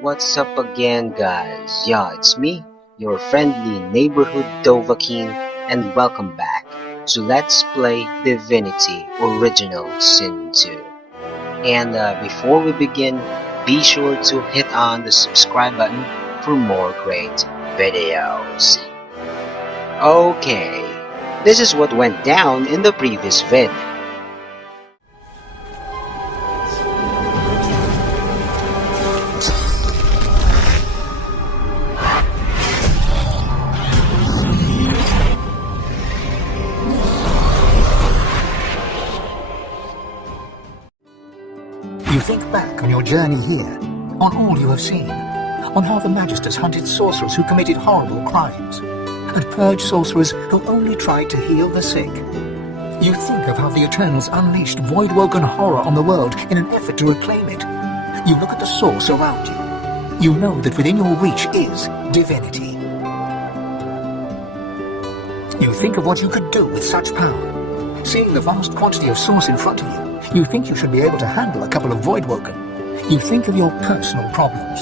What's up again, guys? Yeah, it's me, your friendly neighborhood Dovahkiin, and welcome back to Let's Play Divinity Original Sin 2. And before we begin, be sure to hit on the subscribe button for more great videos. Okay, this is what went down in the previous vid. You think back on your journey here, on all you have seen, on how the Magisters hunted sorcerers who committed horrible crimes, and purged sorcerers who only tried to heal the sick. You think of how the Eternals unleashed void-woken horror on the world in an effort to reclaim it. You look at the source around you. You know that within your reach is divinity. You think of what you could do with such power. Seeing the vast quantity of source in front of you, you think you should be able to handle a couple of Voidwoken. You think of your personal problems.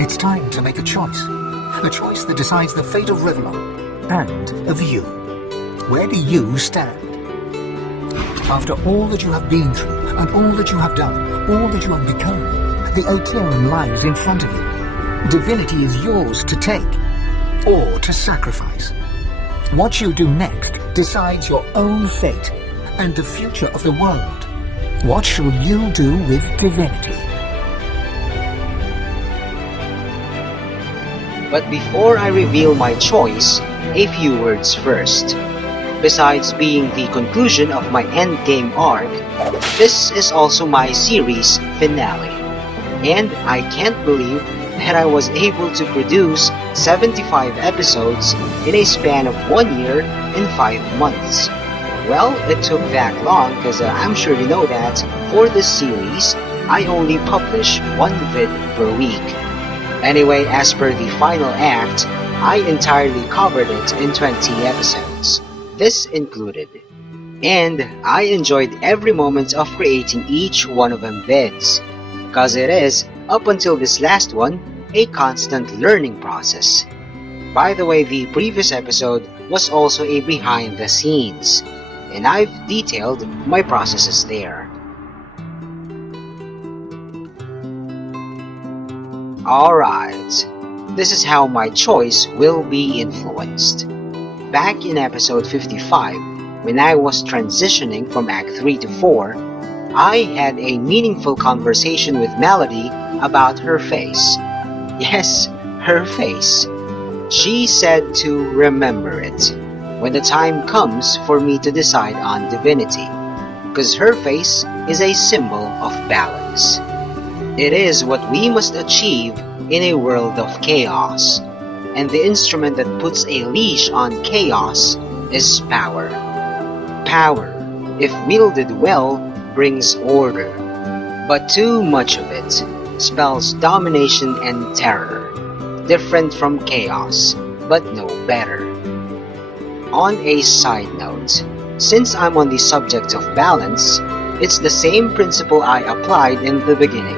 It's time to make a choice that decides the fate of Rivellon and of you. Where do you stand? After all that you have been through, and all that you have done, all that you have become, the Oteran lies in front of you. Divinity is yours to take, or to sacrifice. What you do next decides your own fate and the future of the world. What shall you do with divinity? But before I reveal my choice, a few words first. Besides being the conclusion of my Endgame arc, this is also my series finale. And I can't believe that I was able to produce 75 episodes in a span of 1 year and 5 months. Well, it took that long because I'm sure you know that for this series, I only publish one vid per week. Anyway, as per the final act, I entirely covered it in 20 episodes, this included. And I enjoyed every moment of creating each one of them vids, cause it is, up until this last one, a constant learning process. By the way, the previous episode was also a behind the scenes, and I've detailed my processes there. Alright, this is how my choice will be influenced. Back in episode 55, when I was transitioning from Act 3 to 4, I had a meaningful conversation with Melody about her face. Yes, her face. She said to remember it when the time comes for me to decide on divinity, because her face is a symbol of balance. It is what we must achieve in a world of chaos, and the instrument that puts a leash on chaos is power. Power, if wielded well, brings order, but too much of it spells domination and terror, different from chaos, but no better. On a side note, since I'm on the subject of balance, it's the same principle I applied in the beginning,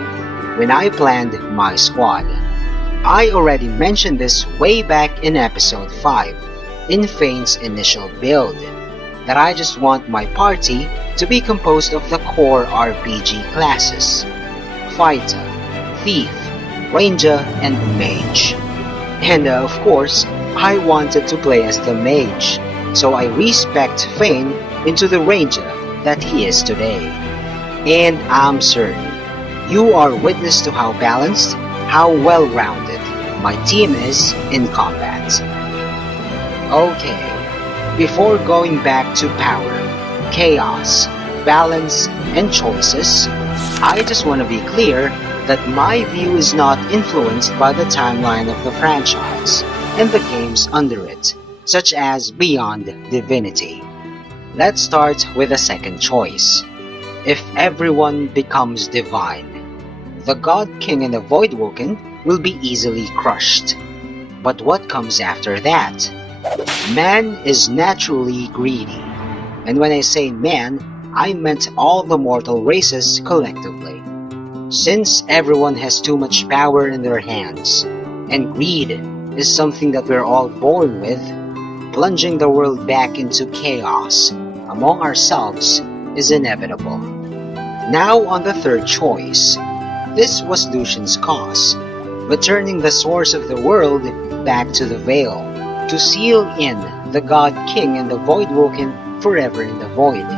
when I planned my squad. I already mentioned this way back in episode 5, in Fane's initial build, that I just want my party to be composed of the core RPG classes: Fighter, Thief, Ranger, and Mage. And of course, I wanted to play as the Mage, so I respect Fane into the Ranger that he is today. And I'm certain you are witness to how balanced, how well-rounded my team is in combat. Okay, before going back to power, chaos, balance, and choices, I just want to be clear that my view is not influenced by the timeline of the franchise and the games under it, such as Beyond Divinity. Let's start with the second choice. If everyone becomes divine, the God King and the Voidwoken will be easily crushed. But what comes after that? Man is naturally greedy, and when I say man, I meant all the mortal races collectively. Since everyone has too much power in their hands, and greed is something that we're all born with, plunging the world back into chaos among ourselves is inevitable. Now on the third choice. This was Lucian's cause, returning the source of the world back to the Veil, to seal in the God King and the Voidwoken forever in the Void.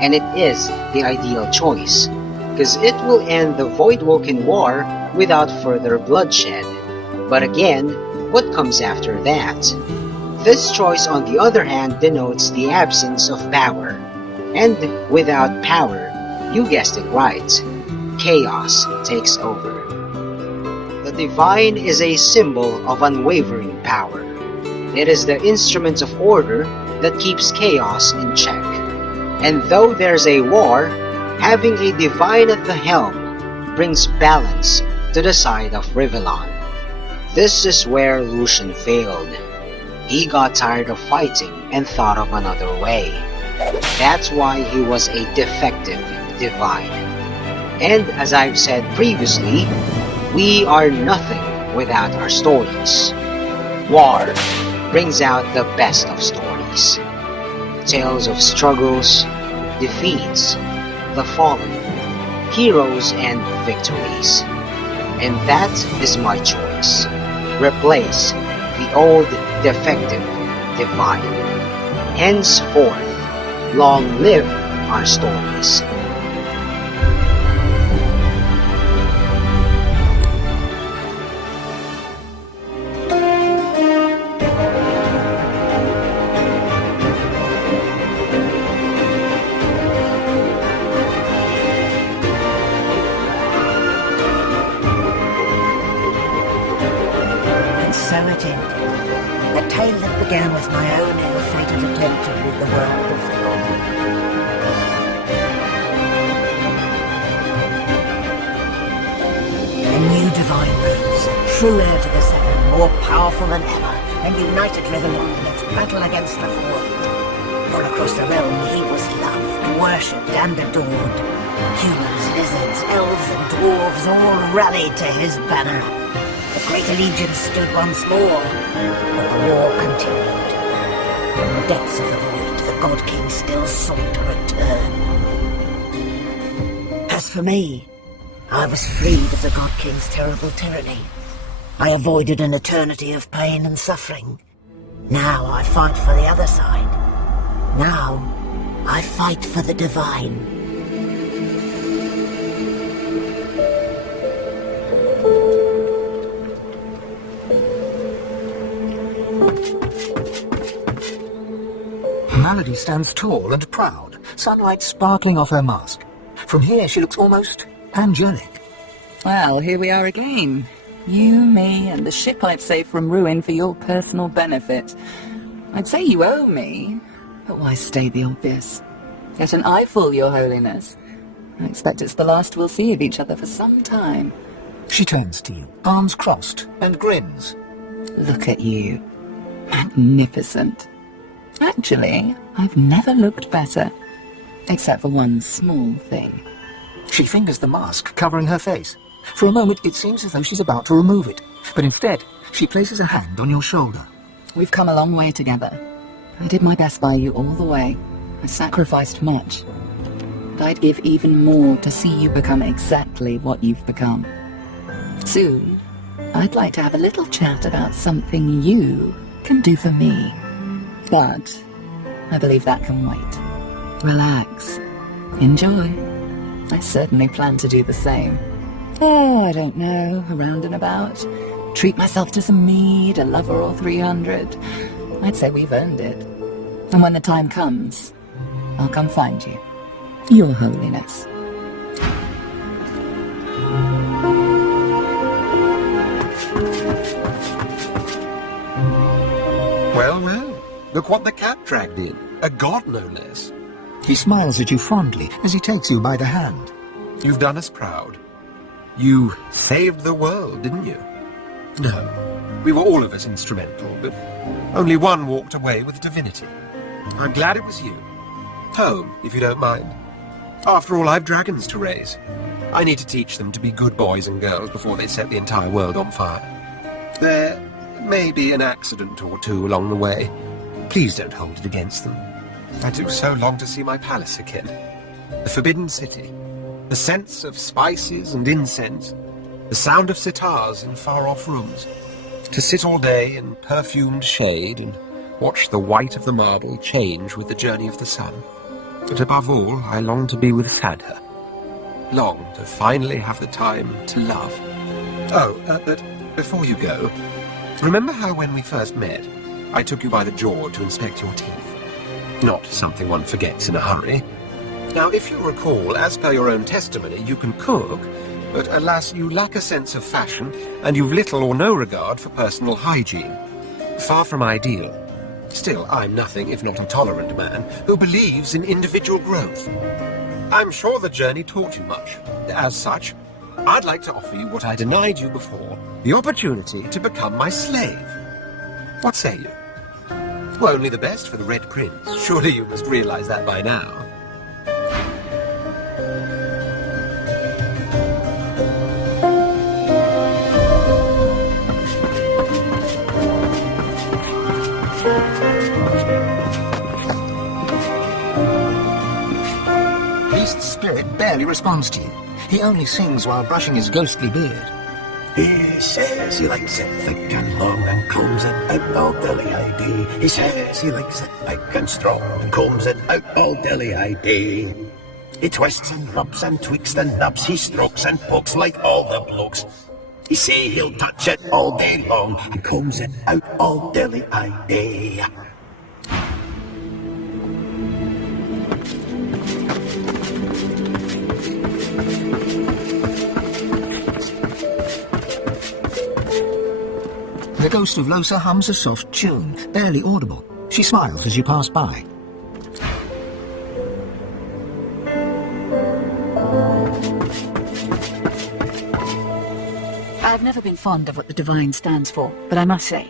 And it is the ideal choice, because it will end the Voidwoken war without further bloodshed. But again, what comes after that? This choice on the other hand denotes the absence of power. And without power, you guessed it right, chaos takes over. The divine is a symbol of unwavering power. It is the instrument of order that keeps chaos in check. And though there's a war, having a divine at the helm brings balance to the side of Rivellon. This is where Lucian failed. He got tired of fighting and thought of another way. That's why he was a defective divine. And as I've said previously, we are nothing without our stories. War brings out the best of stories. Tales of struggles, defeats, the fallen, heroes and victories. And that is my choice. Replace the old defective divine. Henceforth, long live our stories. So it ended. A tale that began with my own ill-fated attempt to rid the world of the goblin. A new divine rose, true heir to the Seven, more powerful than ever, and united Rivellon in its battle against the Void. For across the realm he was loved, worshipped and adored. Humans, lizards, elves and dwarves all rallied to his banner. The great allegiance stood once more, but the war continued. From the depths of the void, the God King still sought to return. As for me, I was freed of the God King's terrible tyranny. I avoided an eternity of pain and suffering. Now I fight for the other side. Now I fight for the divine. Melody stands tall and proud, sunlight sparkling off her mask. From here she looks almost angelic. Well, here we are again. You, me, and the ship I've saved from ruin for your personal benefit. I'd say you owe me, but why state the obvious? Get an eyeful, Your Holiness. I expect it's the last we'll see of each other for some time. She turns to you, arms crossed, and grins. Look at you. Magnificent. Actually, I've never looked better. Except for one small thing. She fingers the mask covering her face. For a moment it seems as though she's about to remove it, but instead she places a hand on your shoulder. We've come a long way together. I did my best by you all the way. I sacrificed much. But I'd give even more to see you become exactly what you've become. Soon, I'd like to have a little chat about something you can do for me. But I believe that can wait. Relax. Enjoy. I certainly plan to do the same. Oh, I don't know, around and about. Treat myself to some mead, a lover or 300. I'd say we've earned it. And when the time comes, I'll come find you. Your Holiness. Well, well. Look what the cat dragged in. A god, no less. He smiles at you fondly as he takes you by the hand. You've done us proud. You saved the world, didn't you? No. We were all of us instrumental, but only one walked away with divinity. I'm glad it was you. Home, if you don't mind. After all, I've dragons to raise. I need to teach them to be good boys and girls before they set the entire world on fire. There may be an accident or two along the way. Please don't hold it against them. I do so long to see my palace again. The Forbidden City. The sense of spices and incense. The sound of sitars in far-off rooms. To sit all day in perfumed shade and watch the white of the marble change with the journey of the sun. But above all, I long to be with Sadha. Long to finally have the time to love. Oh, but before you go, remember how when we first met, I took you by the jaw to inspect your teeth? Not something one forgets in a hurry. Now, if you recall, as per your own testimony, you can cook, but alas, you lack a sense of fashion, and you've little or no regard for personal hygiene. Far from ideal. Still, I'm nothing if not a tolerant man who believes in individual growth. I'm sure the journey taught you much. As such, I'd like to offer you what I denied you before, the opportunity to become my slave. What say you? Well, only the best for the Red Prince. Surely you must realize that by now. Beast's spirit barely responds to you. He only sings while brushing his ghostly beard. He says he likes it thick and long and combs it out all dilly-eye-dee. He says he likes it big and strong and combs it out all dilly-eye-dee. He twists and rubs and tweaks the knobs, he strokes and pokes like all the blokes. You see he'll touch it all day long and combs it out all dilly-eye-dee. The ghost of Losa hums a soft tune, barely audible. She smiles as you pass by. I've never been fond of what the Divine stands for, but I must say,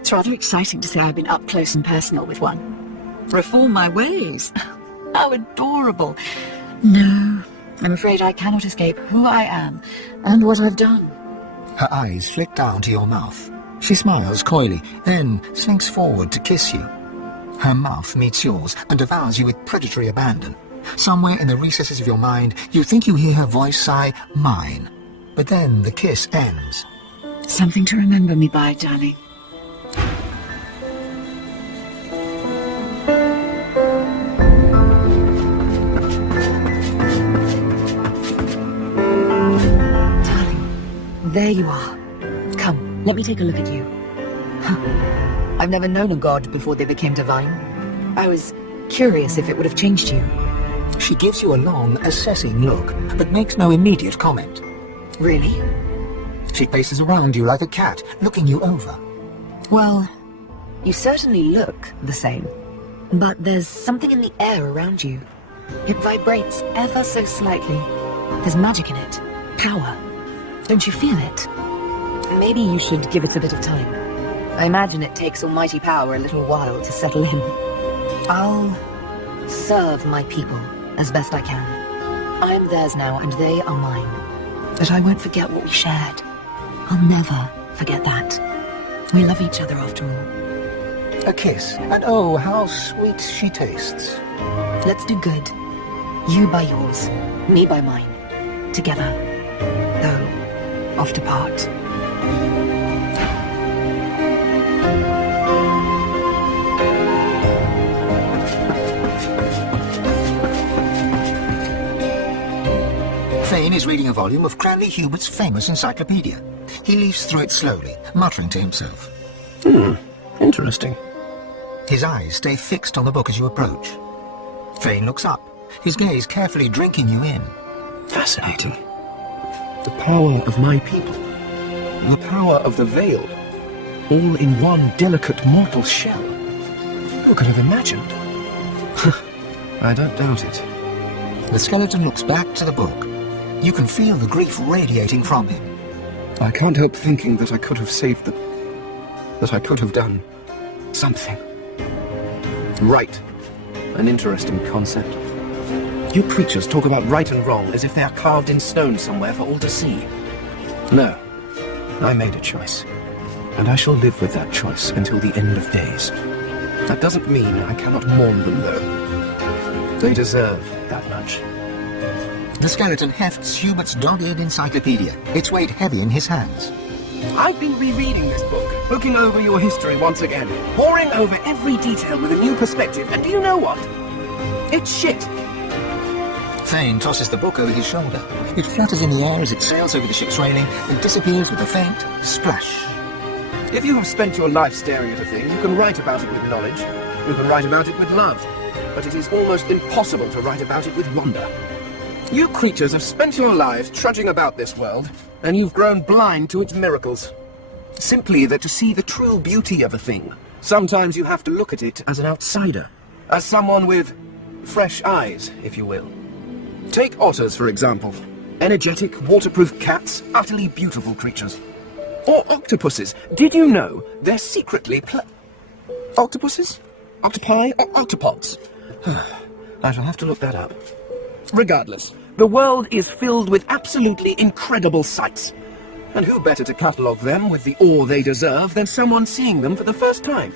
it's rather exciting to say I've been up close and personal with one. Reform my ways. How adorable. No, I'm afraid I cannot escape who I am and what I've done. Her eyes flick down to your mouth. She smiles coyly, then slinks forward to kiss you. Her mouth meets yours and devours you with predatory abandon. Somewhere in the recesses of your mind, you think you hear her voice sigh, "Mine." But then the kiss ends. Something to remember me by, darling. Darling, there you are. Come, let me take a look at you. I've never known a god before they became divine. I was curious if it would have changed you. She gives you a long, assessing look, but makes no immediate comment. Really? She paces around you like a cat, looking you over. Well, you certainly look the same. But there's something in the air around you. It vibrates ever so slightly. There's magic in it. Power. Don't you feel it? Maybe you should give it a bit of time. I imagine it takes almighty power a little while to settle in. I'll serve my people as best I can. I'm theirs now and they are mine. But I won't forget what we shared. I'll never forget that. We love each other after all. A kiss, and oh, how sweet she tastes. Let's do good. You by yours, me by mine. Together, though oft apart. Fane is reading a volume of Cranley Hubert's famous encyclopedia. He leafs through it slowly, muttering to himself. Interesting. His eyes stay fixed on the book as you approach. Fane looks up, his gaze carefully drinking you in. Fascinating. The power of my people. The power of the Veiled. All in one delicate mortal shell. Who could have imagined? I don't doubt it. The skeleton looks back to the book. You can feel the grief radiating from him. I can't help thinking that I could have saved them. That I could have done something. Right. An interesting concept. You creatures talk about right and wrong as if they are carved in stone somewhere for all to see. No. I made a choice. And I shall live with that choice until the end of days. That doesn't mean I cannot mourn them, though. They deserve that much. The skeleton hefts Hubert's dog-eared encyclopedia, its weight heavy in his hands. I've been rereading this book, looking over your history once again, poring over every detail with a new perspective, and do you know what? It's shit. Thane tosses the book over his shoulder. It flutters in the air as it sails over the ship's railing and disappears with a faint splash. If you have spent your life staring at a thing, you can write about it with knowledge. You can write about it with love. But it is almost impossible to write about it with wonder. You creatures have spent your lives trudging about this world, and you've grown blind to its miracles. Simply that to see the true beauty of a thing, sometimes you have to look at it as an outsider. As someone with fresh eyes, if you will. Take otters, for example. Energetic, waterproof cats, utterly beautiful creatures. Or octopuses. Did you know they're secretly octopuses? Octopi or octopods? I shall have to look that up. Regardless, the world is filled with absolutely incredible sights. And who better to catalogue them with the awe they deserve than someone seeing them for the first time?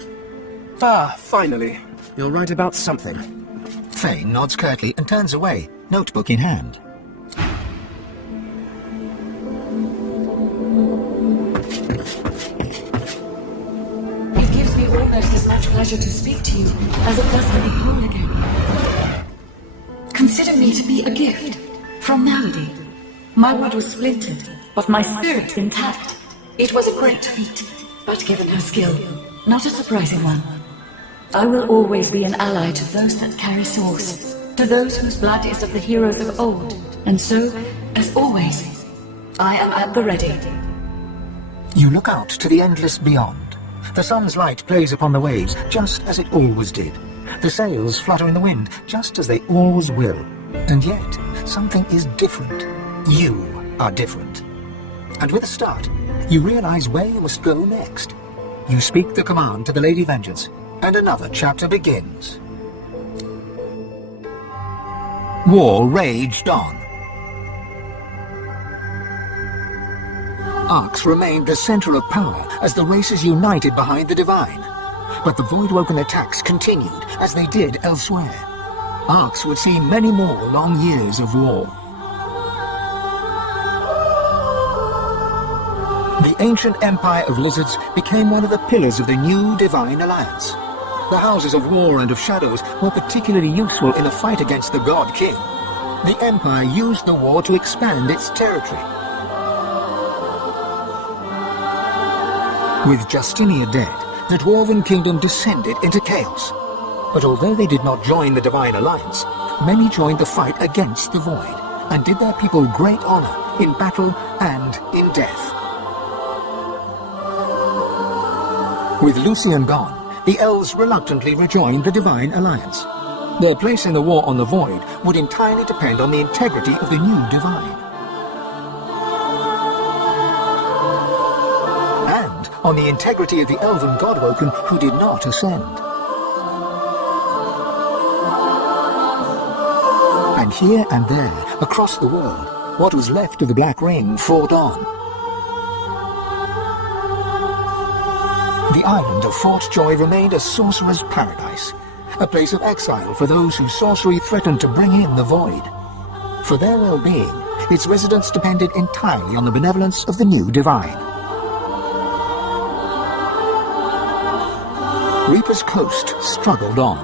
Ah, finally. You're right about something. Thane nods curtly and turns away, notebook in hand. It gives me almost as much pleasure to speak to you as it does to be whole again. Consider me to be a gift from Melody. My wood was splintered, but my spirit intact. It was a great feat, but given her skill, not a surprising one. I will always be an ally to those that carry swords, to those whose blood is of the heroes of old, and so, as always, I am at the ready. You look out to the endless beyond. The sun's light plays upon the waves, just as it always did. The sails flutter in the wind, just as they always will. And yet, something is different. You are different. And with a start, you realize where you must go next. You speak the command to the Lady Vengeance, and another chapter begins. War raged on. Arcs remained the center of power as the races united behind the Divine. But the Voidwoken attacks continued as they did elsewhere. Arcs would see many more long years of war. The ancient empire of lizards became one of the pillars of the new Divine Alliance. The houses of war and of shadows were particularly useful in a fight against the God King. The Empire used the war to expand its territory. With Justinia dead, the Dwarven Kingdom descended into chaos. But although they did not join the Divine Alliance, many joined the fight against the Void, and did their people great honor in battle and in death. With Lucian gone, the Elves reluctantly rejoined the Divine Alliance. Their place in the war on the Void would entirely depend on the integrity of the new Divine. And on the integrity of the Elven Godwoken who did not ascend. And here and there, across the world, what was left of the Black Ring fought on. The island of Fort Joy remained a sorcerer's paradise, a place of exile for those whose sorcery threatened to bring in the Void. For their well-being, its residents depended entirely on the benevolence of the new Divine. Reaper's Coast struggled on.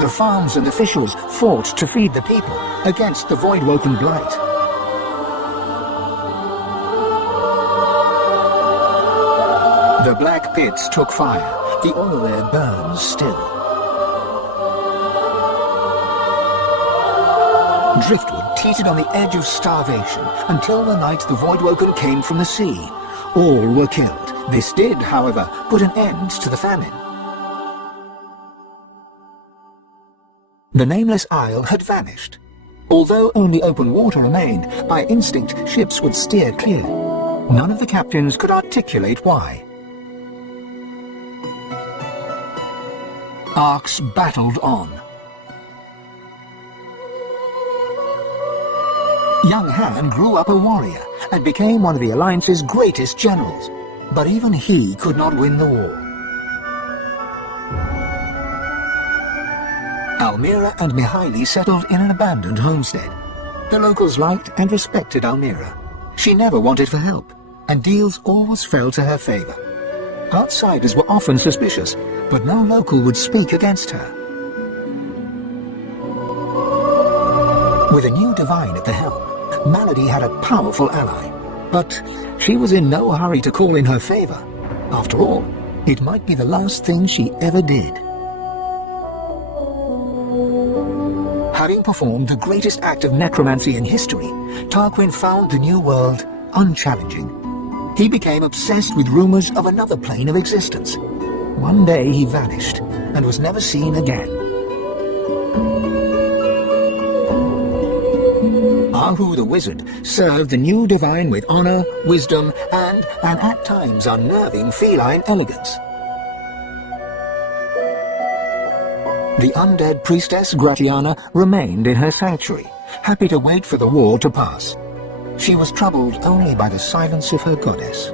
The farms and officials fought to feed the people against the Voidwoken blight. The black pits took fire. The oil there burns still. Driftwood teetered on the edge of starvation until the night the Voidwoken came from the sea. All were killed. This did, however, put an end to the famine. The nameless isle had vanished. Although only open water remained, by instinct ships would steer clear. None of the captains could articulate why. arcs battled on. Young Han grew up a warrior and became one of the Alliance's greatest generals, but even he could not win the war. Almira and Mihaly settled in an abandoned homestead. The locals liked and respected Almira. She never wanted for help, and deals always fell to her favor. Outsiders were often suspicious, but no local would speak against her. With a new divine at the helm, Malady had a powerful ally, but she was in no hurry to call in her favor. After all, it might be the last thing she ever did. Having performed the greatest act of necromancy in history, Tarquin found the new world unchallenging. He became obsessed with rumors of another plane of existence. One day he vanished and was never seen again. Ahu the wizard served the new divine with honor, wisdom, and an at times unnerving feline elegance. The undead priestess Gratiana remained in her sanctuary, happy to wait for the war to pass. She was troubled only by the silence of her goddess.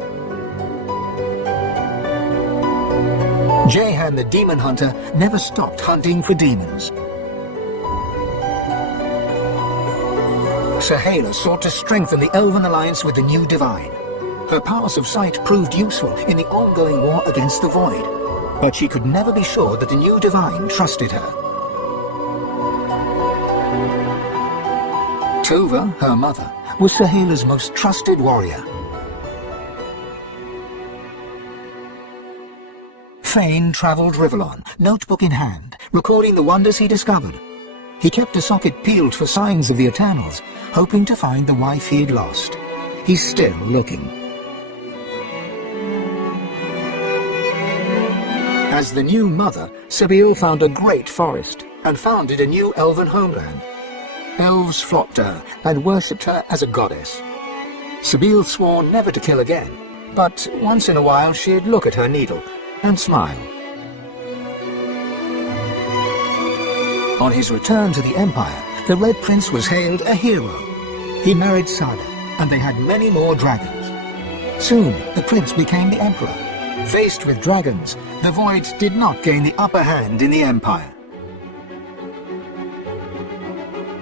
Jehan the demon hunter never stopped hunting for demons. Sahala sought to strengthen the Elven alliance with the new divine. Her powers of sight proved useful in the ongoing war against the Void, but she could never be sure that the new divine trusted her. Tova, her mother, was Sahela's most trusted warrior. Fane travelled Rivellon, notebook in hand, recording the wonders he discovered. He kept a socket peeled for signs of the Eternals, hoping to find the wife he'd lost. He's still looking. As the new mother, Sabine found a great forest and founded a new elven homeland. Elves flocked to her and worshipped her as a goddess. Sabine swore never to kill again, but once in a while she'd look at her needle and smile. On his return to the Empire, the Red Prince was hailed a hero. He married Sada, and they had many more dragons. Soon, the prince became the Emperor. Faced with dragons, the Void did not gain the upper hand in the Empire.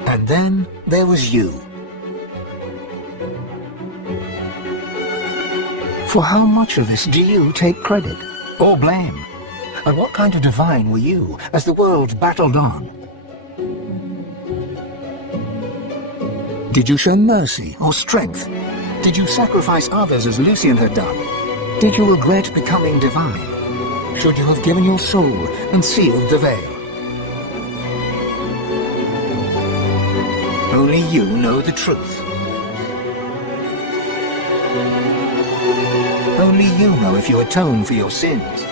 And then there was you. For how much of this do you take credit or blame? And what kind of divine were you as the world battled on? Did you show mercy or strength? Did you sacrifice others as Lucian had done? Did you regret becoming divine? Should you have given your soul and sealed the veil? Only you know the truth. Only you know if you atone for your sins.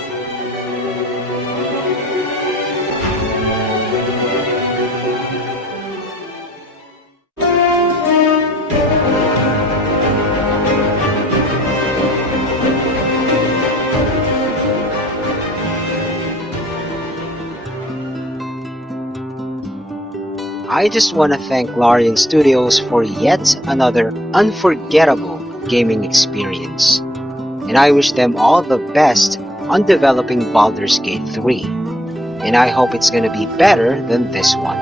I just want to thank Larian Studios for yet another unforgettable gaming experience, and I wish them all the best on developing Baldur's Gate 3, and I hope it's gonna be better than this one.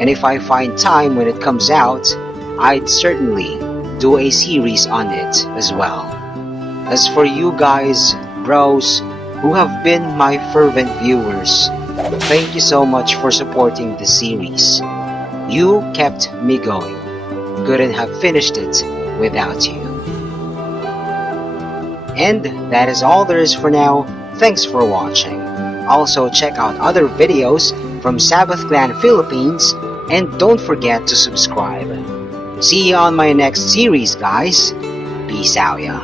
And if I find time when it comes out, I'd certainly do a series on it as well. As for you guys, bros, who have been my fervent viewers, thank you so much for supporting the series. You kept me going. Couldn't have finished it without you. And that is all there is for now. Thanks for watching. Also check out other videos from Sabbath Clan Philippines, and don't forget to subscribe. See you on my next series, guys. Peace out, ya.